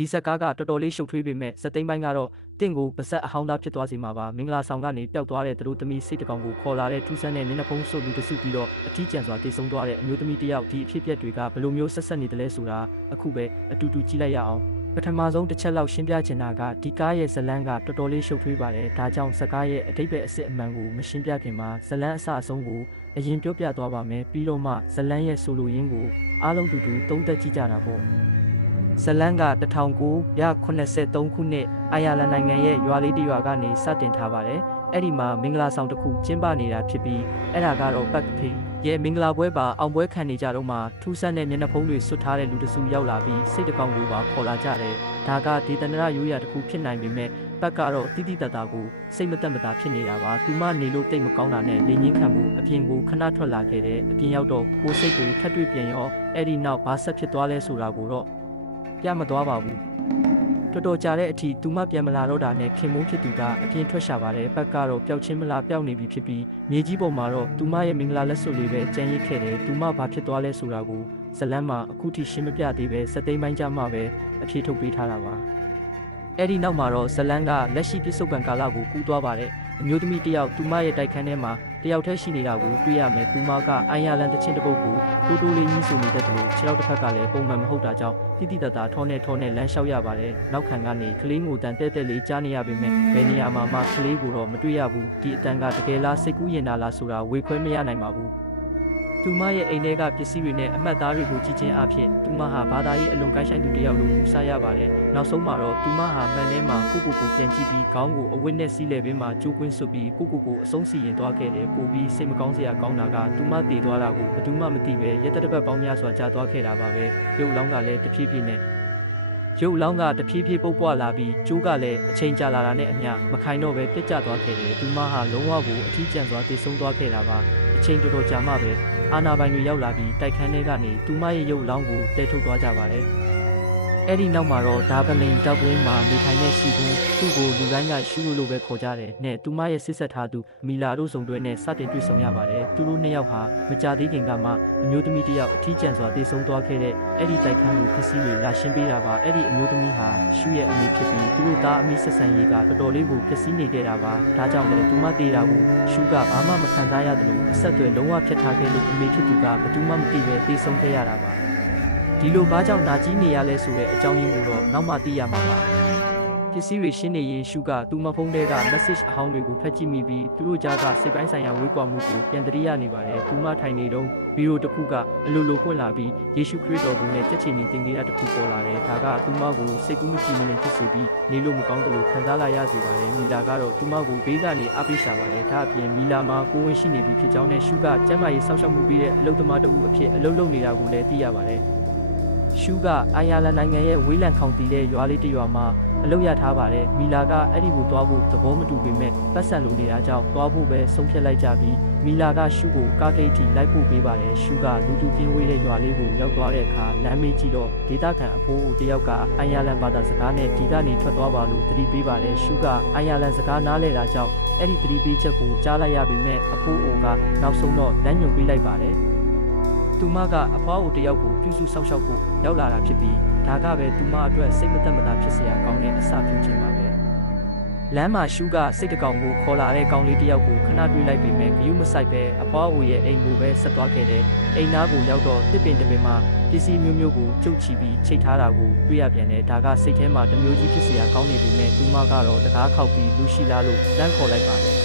ဒီဇက်ကားကတော်တော်လေးရှုပ်ထွေးပေမဲ့ဇက်သိမ်းပိုင်းကတော့တင့်ကိုပါဆက်အဟောင်းသားဖြစ်သွားစေမှာပါမင်္ဂလာဆောင်ကနေပျောက်သွားတဲ့သူတို့သမီးစိတ်တကောင်ကိုခေါ်လာတဲ့ထူးဆန်းတဲ့မျက်နှာဖုံးစုပ်လူတစုပြီးတော့အထီးကျန်စွာတည်ဆုံသွားတဲ့အမျိုးသမီးတစ်ယောက်ဒီအဖြစ်အပျက်တွေကဘယ်လိုမျိုးဆက်ဆက်နေတယ်လဲဆိုတာအခုပဲအတူတူကြည့်လိုက်ရအောင်ပထမဆုံးတစ်ချက်လောက်ရှင်းပြချင်တာကဒီကားရဲ့ဇလန်းကတော်တော်လေးရှုပ်ထွေးပါတယ်ဒါကြောင့်ဇက်ကားရဲ့အတိတ်ပဲအစ်စ်အမှန်ကိုမရှင်းပြခင်မှာဇလန်းအစအဆုံးကိုအရင်ပြောပြသွားပါမယ်ပြီးတော့မှဇလန်းရဲ့ဆိုလိုရင်းကိုအားလုံးတူတူသုံးသပ်ကြည့်ကြတာပေါ့ဇလန်းက1983ခုနှစ်အိုင်ယာလန်နိုင်ငံရဲ့ရွာလေးတစ်ရွာကနေစတင်ထားပါတယ်။အဲ့ဒီမှာမင်္ဂလာဆောင်တစ်ခုကျင်းပနေတာဖြစ်ပြီးအဲ့ဒါကတော့ပတ်ဖေးရဲ့မင်္ဂလာပွဲပါအောင်ပွဲခံနေကြတော့မှထူးဆန်းတဲ့မျက်နှာဖုံးတွေဆွတ်ထားတဲ့လူတစုရောက်လာပြီးစိတ်တကောင်ကိုပါခေါ်လာကြတယ်။ဒါကဒေသနာရိုးရာတစ်ခုဖြစ်နိုင်ပေမဲ့ပတ်ကတော့တိတိတတ်တာကိုစိတ်မသက်မသာဖြစ်နေတာပါ။သူမနေလို့တိတ်မကောင်းတာနဲ့နေငင်းခံမှုအပြင်ကိုခဏထွက်လာခဲ့တယ်။အပြင်ရောက်တော့ကိုစိတ်ကိုထပ်တွေ့ပြန်ရောအဲ့ဒီနောက်ဘာဆက်ဖြစ်သွားလဲဆိုတာကိုတော့ပြမသွားပါဘူးတော်တော်ကြာတဲ့အထိသူမပြန်မလာတော့တာနဲ့ခင်မုန်းဖြစ်သူကအပြင်ထွက်ရှာပါတယ်ပတ်ကတော့ပျောက်ချင်းမလားပျောက်နေပြီဖြစ်ပြီးမြေကြီးပေါ်မှာတော့သူမရဲ့မင်္ဂလာလက်စွပ်လေးပဲကြံရစ်ခဲ့တယ်သူမဘာဖြစ်သွားလဲဆိုတာကိုဇလန်းမှာအခုထိရှင်းမပြသေးပဲစက်သိမ်းပိုင်းကြမှာပဲအဖြေထုတ်ပေးထားတာပါအဲ့ဒီနောက်မှာတော့ဇလန်းကလက်ရှိပြစ္ဆုတ်ပံကာလကိုကူးသွားပါတယ်အမျိုးသမီးတစ်ယောက်သူမရဲ့တိုက်ခန်းထဲမှာတယောက်တည်းရှိနေတာကိုတွေ့ရမယ်သူမကအိုင်ယာလန်တချင်းတစ်ပုတ်ကိုတိုးတိုးလေးကြီးဆိုနေတတ်တယ်လို့ခြေထောက်တစ်ဖက်ကလည်းပုံမှန်မဟုတ်တာကြောင့်တိတိတတ်တာထောနဲ့လမ်းလျှောက်ရပါတယ်နောက်ခံကနေကလေးငိုတန်တဲ့လေးကြားနေရပေမဲ့ဘယ်နေရာမှာမှကလေးကိုတော့မတွေ့ရဘူးဒီအတန်ကတကယ်လားစိတ်ကူးရင်လားဆိုတာဝေခွဲမရနိုင်ပါဘူးသူမရဲ့အိမ်ထဲကပစ္စည်းတွေနဲ့အမှတ်အသားတွေကိုကြည့်ချင်းအဖြစ်သူမဟာဘာသာရေးအလွန်ကိုင်းဆိုင်သူတစ်ယောက်လို့ယူဆရပါတယ်။နောက်ဆုံးမှာတော့သူမဟာမှန်ထဲမှာကိုပြန်ကြည့်ပြီးခေါင်းကိုအဝတ်နဲ့စီးလဲပင်မှာကျိုးကွင်းဆွပြီးကိုအဆုံးစီရင်သွားခဲ့တယ်။ပိုပြီးစိတ်မကောင်းစရာကောင်းတာကသူမတည်သွားတာကိုဘယ်သူမှမသိပဲရက်တစ်ပတ်ပေါင်းများစွာကြာသွားခဲ့တာပါပဲ။ရုပ်လောင်းကလည်းတဖြည်းဖြည်းပုတ်ပွားလာပြီးကျိုးကလည်းအချိန်ကြာလာတာနဲ့အမျှမခိုင်တော့ပဲပြတ်ကျသွားခဲ့တယ်။သူမဟာလုံးဝကိုအထီးကျန်စွာတည်ဆုံသွားခဲ့တာပါ။အချိန်တော်တော်ကြာမှပဲအာနာပိုင်တွေရောက်လာပြီးတိုက်ခန်းထဲကနေသူမရဲ့ရုပ်လောင်းကိုတဲထုတ်သွားကြပါတယ်။အဲ့ဒီနောက်မှာတော့ဒါဗလင်တောက်ဝင်းမှာနေထိုင်တဲ့စီကူသူ့ကိုလူတိုင်းကရှူလို့ပဲခေါ်ကြတယ်။နဲ့သူမရဲ့ဆစ်ဆက်ထားသူမီလာတို့စုံတွဲနဲ့စတင်တွေ့ဆုံရပါတယ်။သူတို့နှစ်ယောက်ဟာမကြသေးခင်ကမှအမျိုးသမီးတစ်ယောက်အထီးကျန်စွာတည်ဆုံသွားခဲ့တဲ့အဲ့ဒီတိုက်ခန်းကိုခစီးတွေလာရှင်းပေးတာပါ။အဲ့ဒီအမျိုးသမီးဟာရှူရဲ့အမေဖြစ်ပြီးသူတို့သားအမေဆက်ဆံရေးကတော်တော်လေးကိုခစီးနေခဲ့တာပါ။ဒါကြောင့်လည်းသူမတည်တာကိုရှူကဘာမှမခံစားရသလိုအဆက်အသွယ်လုံးဝဖြတ်ထားခဲ့လို့အမေဖြစ်သူကဘယ်သူမှမသိပဲတည်ဆုံခဲ့ရတာပါ။ဒီလိုဘာကြောင့်နာကြီးနေရလဲဆိုတဲ့အကြောင်းရင်းကိုတော့နောက်မှသိရမှာပါပစ္စည်းတွေရှင်းနေရင်ရှုကသူ့မဖုန်းထဲက message အဟောင်းတွေကိုဖတ်ကြည့်မိပြီးသူတို့ကြားကစိတ်ပိုင်းဆိုင်ရာဝေးကွာမှုကိုပြန်တရိယာနေပါတယ်သူမထိုင်နေတော့ဗီဒီယိုတစ်ခုကအလိုလိုဖွင့်လာပြီးယေရှုခရစ်တော်ကိုနဲ့ကြက်ချီနေတင်ကြတာတစ်ခုပေါ်လာတယ်ဒါကသူမကိုစိတ်ကူးမကြည်မလင်ဖြစ်စေပြီးနေလို့မကောင်းတယ်လို့ခံစားလာရစေပါတယ်မီလာကတော့သူမကိုဘေးကနေအားပေးရှာပါတယ်ဒါအပြင်မီလာမှာကိုဝင်ရှိနေပြီဖြစ်ကြောင်းနဲ့ရှုကကျမ်းမာရေးစောင့်ရှောက်မှုပေးတဲ့အလုပ်သမားတဦးအဖြစ်အလုပ်လုပ်နေတာကိုလည်းသိရပါတယ်ရှူကအိုင်ယာလန်နိုင်ငံရဲ့ဝေးလံခေါင်တီတဲ့ရွာလေးတစ်ရွာမှာအလုပ်ရထားပါတယ်မီလာကအဲ့ဒီကိုသွားဖို့သဘောမတူပေမဲ့ပတ်စံလိုနေတာကြောင့်သွားဖို့ပဲဆုံးဖြတ်လိုက်ကြပြီးမီလာကရှူကိုကားဂိတ်ထိလိုက်ပို့ပေးပါတယ်ရှူကလူတူပြင်းဝေးတဲ့ရွာလေးကိုရောက်သွားတဲ့အခါလမ်းမေးကြည့်တော့ဒေသခံအဖိုးတယောက်ကအိုင်ယာလန်ဘာသာစကားနဲ့ဒီကနေထွက်သွားပါလို့သတိပေးပါတယ်ရှူကအိုင်ယာလန်စကားနားလဲတာကြောင့်အဲ့ဒီသတိပေးချက်ကိုကြားလိုက်ရပေမဲ့အဖိုးအိုကနောက်ဆုံးတော့လမ်းညွှန်ပေးလိုက်ပါတယ်သူမကအဖွားအိုတယောက်ကိုပြုစုစောင့်ရှောက်ဖို့ရောက်လာတာဖြစ်ပြီးဒါကပဲသူမအတွက်စိတ်မသက်မသာဖြစ်စရာကောင်းတဲ့အစပြုခြင်းပါပဲလမ်းမှာရှူးကစိတ်တကောင်ကိုခေါ်လာတဲ့ကောင်လေးတယောက်ကိုခဏတွေ့လိုက်ပေမဲ့ဂယုမဆိုင်ပဲအဖွားအိုရဲ့အိမ်ကိုပဲဆက်သွားခဲ့တယ်အိမ်သားကိုရောက်တော့တစ်ပင်တစ်ပင်မှာပစ္စည်းမျိုးကိုကျုပ်ချီပြီးချိတ်ထားတာကိုတွေ့ရပြန်တယ်ဒါကစိတ်ထဲမှာတမျိုးကြီးဖြစ်စရာကောင်းနေပေမဲ့သူမကတော့တကားခောက်ပြီးလူရှိလားလို့လမ်းခေါ်လိုက်ပါတယ်